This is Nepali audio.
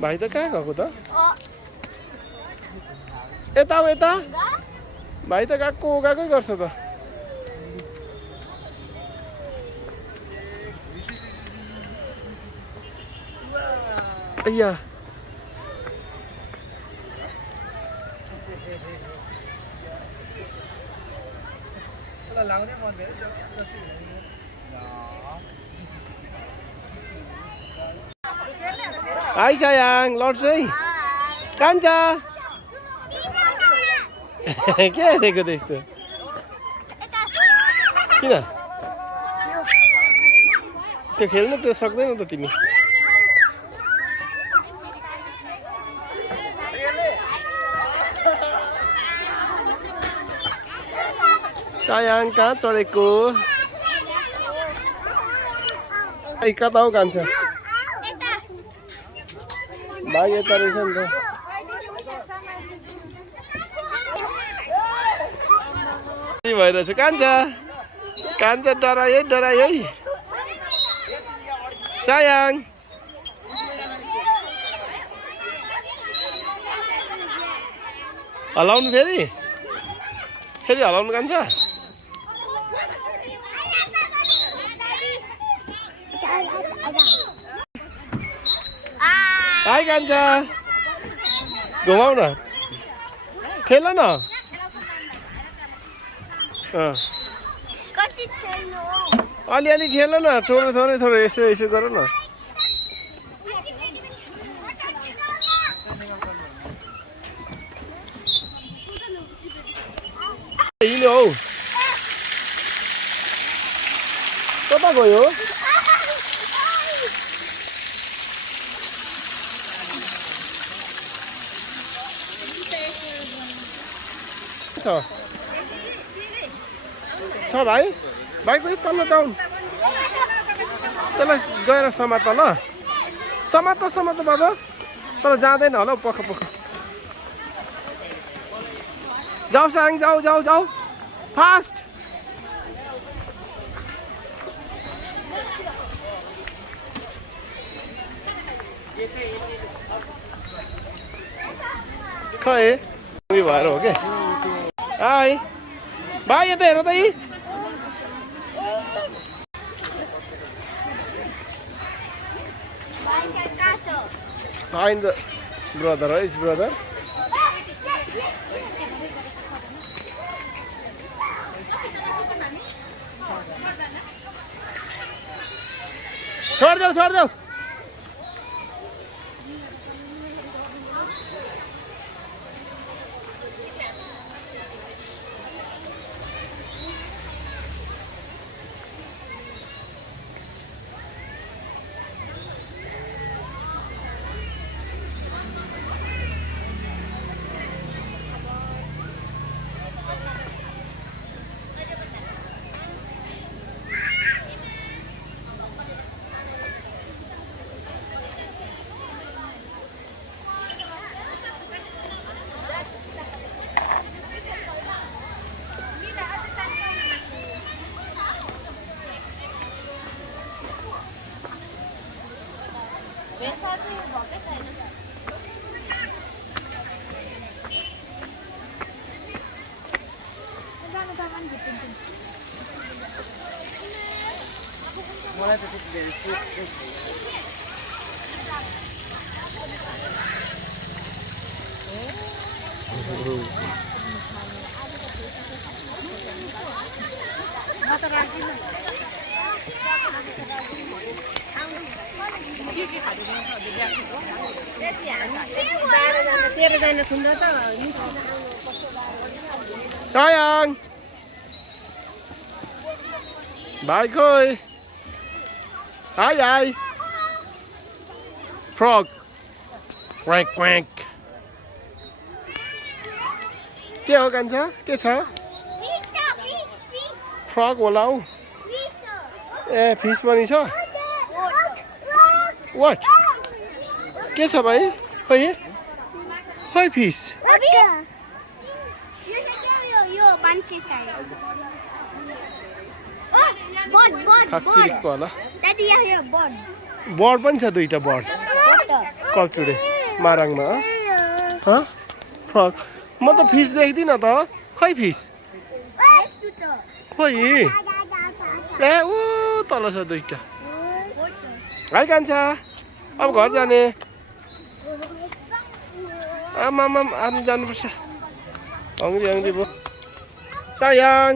भाइ त कहाँ गएको त यता हो यता भाइ त गएकै गर्छ त अय्या हाई sayang लड्छ है कान्छा के हेरेको त्यस्तो किन त्यो खेल्न त्यो सक्दैन त तिमी sayang कहाँ चढेको कता हो कान्छा भाइ यता रहेछ नि त के भइरहेछ कान्छा डरायो है sayang हलाउनु फेरि हलाउनु कान्छा हाई कान्छा घुमाउ न खेल न अलिअलि खेल न थोरै यसो गर न हिँड्यो हौ कता गयो छ भाइ भाइको तल्लो डाउन त्यसलाई गएर समात ल समात बाबा तर जाँदैन होला हौ पख जाऊ साङ जाऊ फास्ट खै उयो भएर हो के हाई भाइ यता हेर त यी Find the brother, right? His brother. छोड़ दो मलाई त त्यति sayang bye khơi hi frog quack के हो कान्छा के छ फ्रग होला हौ ए फिस पनि छ व्हाट के छ भाइ खोइ फिस खाचिरिकको होला बर्ड पनि छ दुईटा बर्ड कल्चुडे माराङमा फ्रग म त फिस देख्दिनँ त खै फिस खोइ ए ऊ तल छ दुईटा है कान्छा अब घर जाने आमाम आम जानुपर्छ हङ्ग्री भयो सायाङ